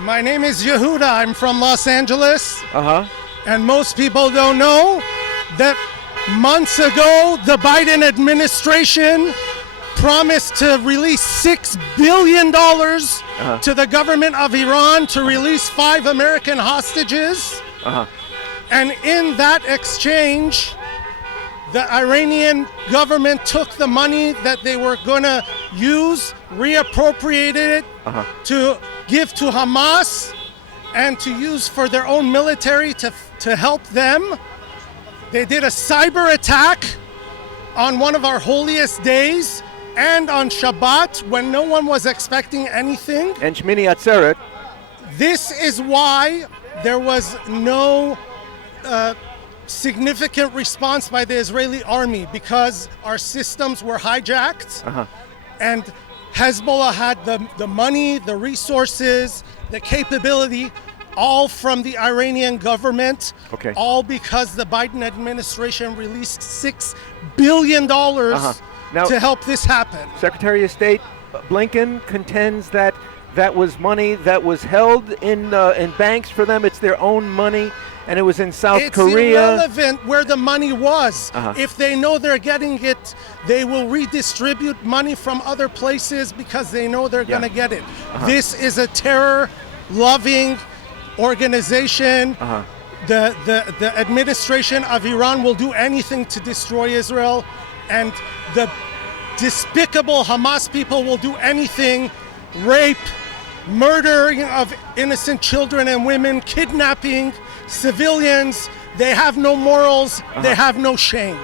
My name is Yehuda. I'm from Los Angeles. And most people don't know that months ago, the Biden administration promised to release $6 billion to the government of Iran to release 5 American hostages. And in that exchange, the Iranian government took the money that they were going to use, reappropriated it to give to Hamas and to use for their own military to help them. They did a cyber attack on one of our holiest days and on Shabbat when no one was expecting anything. And Shmini Atzeret. This is why there was no significant response by the Israeli army, because our systems were hijacked and Hezbollah had the money, the resources, the capability, all from the Iranian government, all because the Biden administration released $6 billion now, to help this happen. Secretary of State Blinken contends that that was money that was held in banks for them. It's their own money, and it was in South Korea. It's irrelevant where the money was. If they know they're getting it, they will redistribute money from other places because they know they're going to get it. This is a terror-loving organization. The administration of Iran will do anything to destroy Israel, and the despicable Hamas people will do anything, rape, murdering of innocent children and women, kidnapping civilians. They have no morals. They have no shame.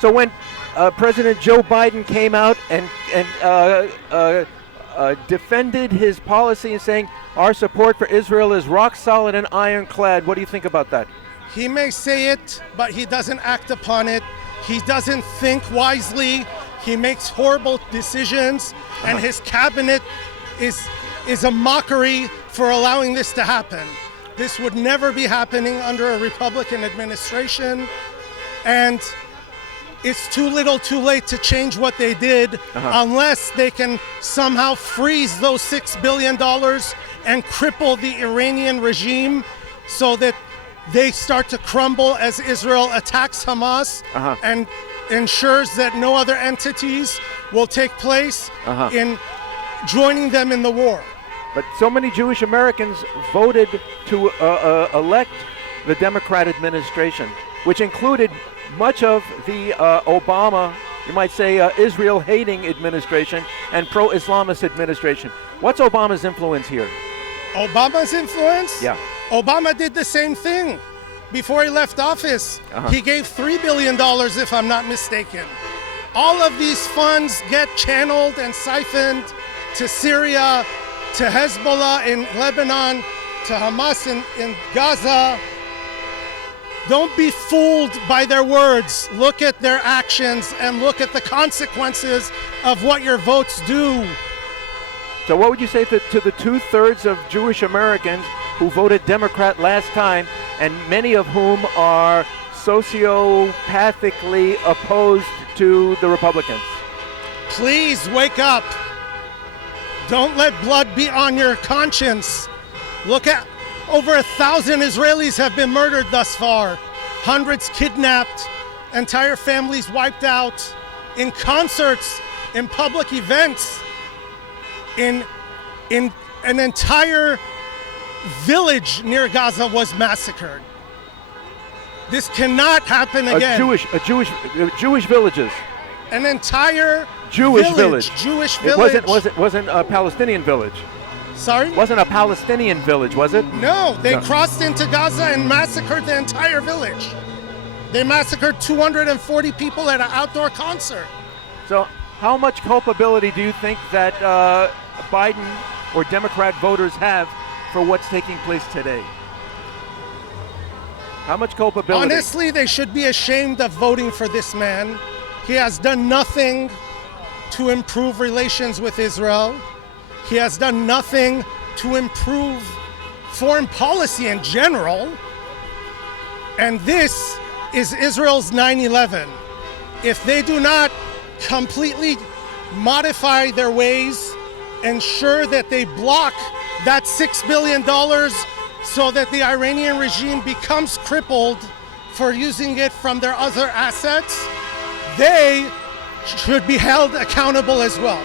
So when President Joe Biden came out and defended his policy and saying our support for Israel is rock solid and ironclad, what do you think about that? He may say it, but he doesn't act upon it. He doesn't think wisely. He makes horrible decisions, and his cabinet is a mockery for allowing this to happen. This would never be happening under a Republican administration, and it's too little too late to change what they did unless they can somehow freeze those $6 billion and cripple the Iranian regime so that they start to crumble as Israel attacks Hamas and ensures that no other entities will take place in joining them in the war. But so many Jewish Americans voted to elect the Democrat administration, which included much of the Obama, you might say, Israel-hating administration and pro-Islamist administration. What's Obama's influence here? Obama's influence? Yeah. Obama did the same thing before he left office. He gave $3 billion, if I'm not mistaken. All of these funds get channeled and siphoned to Syria, to Hezbollah in Lebanon, to Hamas in Gaza. Don't be fooled by their words. Look at their actions and look at the consequences of what your votes do. So what would you say to the 2/3 of Jewish Americans who voted Democrat last time, and many of whom are sociopathically opposed to the Republicans? Please wake up. Don't let blood be on your conscience. Look at over 1,000 Israelis have been murdered thus far. Hundreds kidnapped, entire families wiped out, in concerts, in public events, in an entire village near Gaza was massacred. This cannot happen again. Jewish villages. An entire Jewish village. Jewish village. It wasn't a Palestinian village. Sorry? It wasn't a Palestinian village, was it? No, they crossed into Gaza and massacred the entire village. They massacred 240 people at an outdoor concert. So how much culpability do you think that Biden or Democrat voters have for what's taking place today? How much culpability? Honestly, they should be ashamed of voting for this man. He has done nothing to improve relations with Israel. He has done nothing to improve foreign policy in general. And this is Israel's 9/11. If they do not completely modify their ways, ensure that they block that $6 billion so that the Iranian regime becomes crippled for using it from their other assets, they should be held accountable as well.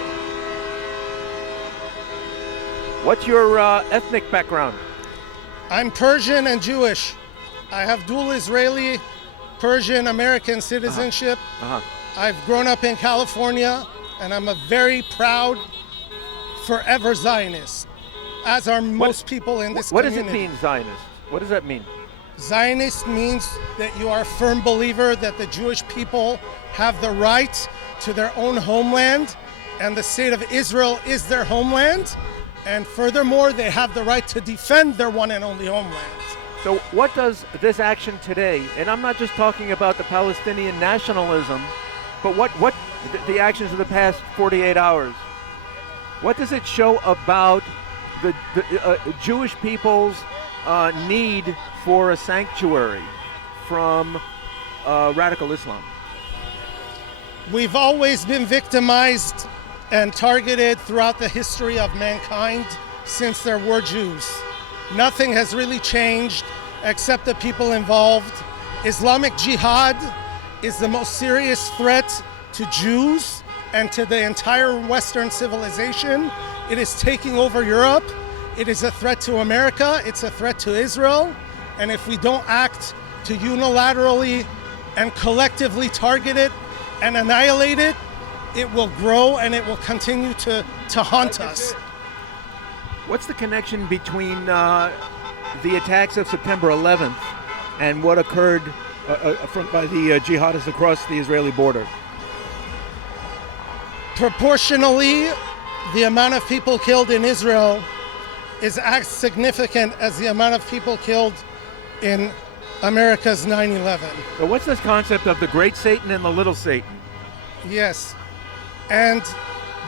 What's your ethnic background? I'm Persian and Jewish. I have dual Israeli, Persian, American citizenship. I've grown up in California, and I'm a very proud, forever Zionist, as are most people in this community. What does it mean, Zionist? What does that mean? Zionist means that you are a firm believer that the Jewish people have the right to their own homeland, and the state of Israel is their homeland, and furthermore, they have the right to defend their one and only homeland. So what does this action today, and I'm not just talking about the Palestinian nationalism, but what the actions of the past 48 hours, what does it show about the Jewish people's need for a sanctuary from radical Islam? We've always been victimized and targeted throughout the history of mankind since there were Jews. Nothing has really changed except the people involved. Islamic Jihad is the most serious threat to Jews and to the entire Western civilization. It is taking over Europe. It is a threat to America. It's a threat to Israel. And if we don't act to unilaterally and collectively target it and annihilate it, it will grow and it will continue to haunt us. What's the connection between the attacks of September 11th and what occurred by the jihadists across the Israeli border? Proportionally, the amount of people killed in Israel is as significant as the amount of people killed in America's 9/11. So what's this concept of the great Satan and the little Satan? Yes. And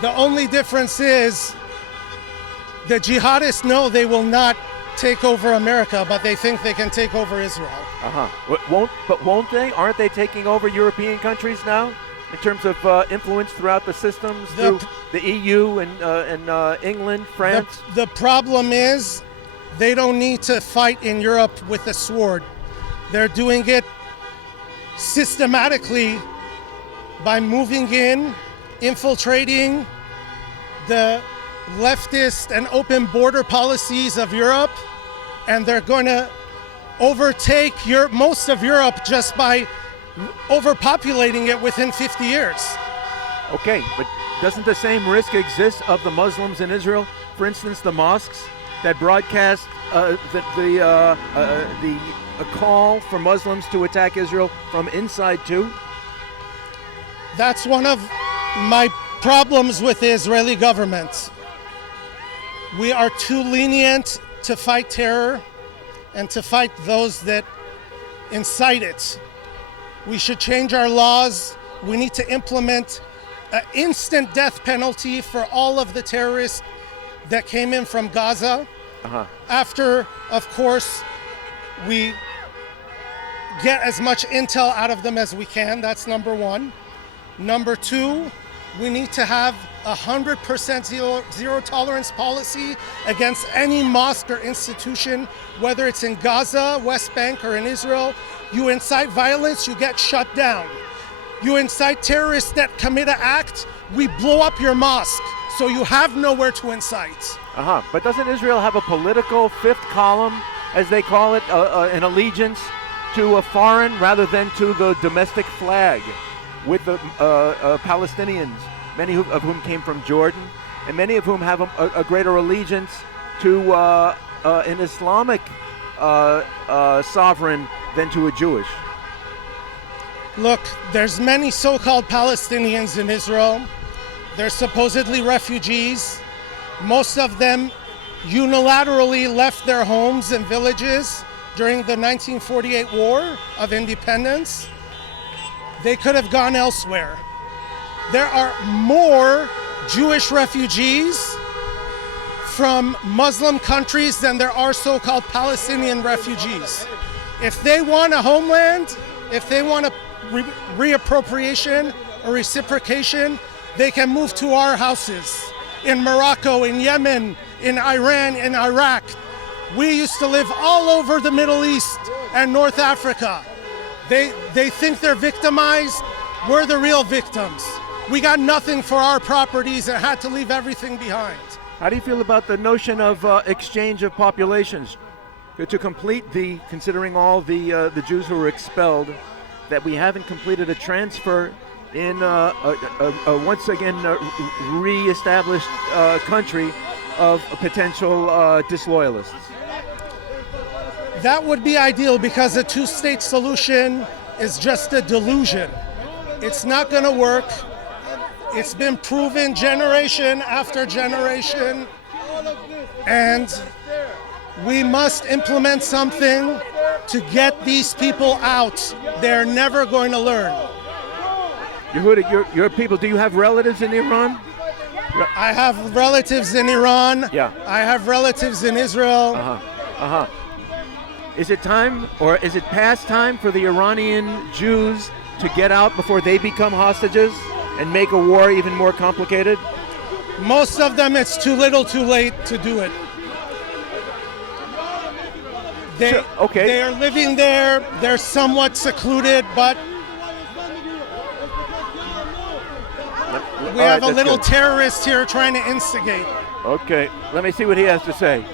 the only difference is the jihadists know they will not take over America, but they think they can take over Israel. Won't they? Aren't they taking over European countries now in terms of influence throughout the systems through the EU and England, France? The problem is they don't need to fight in Europe with a sword. They're doing it systematically by moving in, infiltrating the leftist and open border policies of Europe, and they're going to overtake most of Europe just by overpopulating it within 50 years. Okay, but doesn't the same risk exist of the Muslims in Israel? For instance, the mosques that broadcast the call for Muslims to attack Israel from inside too? That's one of my problems with the Israeli government. We are too lenient to fight terror and to fight those that incite it. We should change our laws. We need to implement an instant death penalty for all of the terrorists that came in from Gaza. After, of course, we get as much intel out of them as we can. That's number one. Number two, we need to have 100% zero tolerance policy against any mosque or institution, whether it's in Gaza, West Bank, or in Israel. You incite violence, you get shut down. You incite terrorists that commit an act, we blow up your mosque, so you have nowhere to incite. But doesn't Israel have a political fifth column, as they call it, an allegiance to a foreign rather than to the domestic flag, with the Palestinians, many of whom came from Jordan, and many of whom have a greater allegiance to an Islamic sovereign than to a Jewish? Look, there's many so-called Palestinians in Israel. They're supposedly refugees. Most of them unilaterally left their homes and villages during the 1948 War of Independence. They could have gone elsewhere. There are more Jewish refugees from Muslim countries than there are so-called Palestinian refugees. If they want a homeland, if they want a reappropriation or reciprocation, they can move to our houses in Morocco, in Yemen, in Iran, in Iraq. We used to live all over the Middle East and North Africa. They think they're victimized. We're the real victims. We got nothing for our properties and had to leave everything behind. How do you feel about the notion of exchange of populations to complete considering all the Jews who were expelled, that we haven't completed a transfer in a once again re-established country of potential disloyalists? That would be ideal, because a two-state solution is just a delusion. It's not going to work. It's been proven generation after generation, and we must implement something to get these people out. They're never going to learn. Yehuda, your people, do you have relatives in Iran? I have relatives in Iran. Yeah. I have relatives in Israel. Is it time, or is it past time for the Iranian Jews to get out before they become hostages and make a war even more complicated? Most of them, it's too little too late to do it. They are living there. They're somewhat secluded, but we have a little terrorist here trying to instigate. Okay, let me see what he has to say.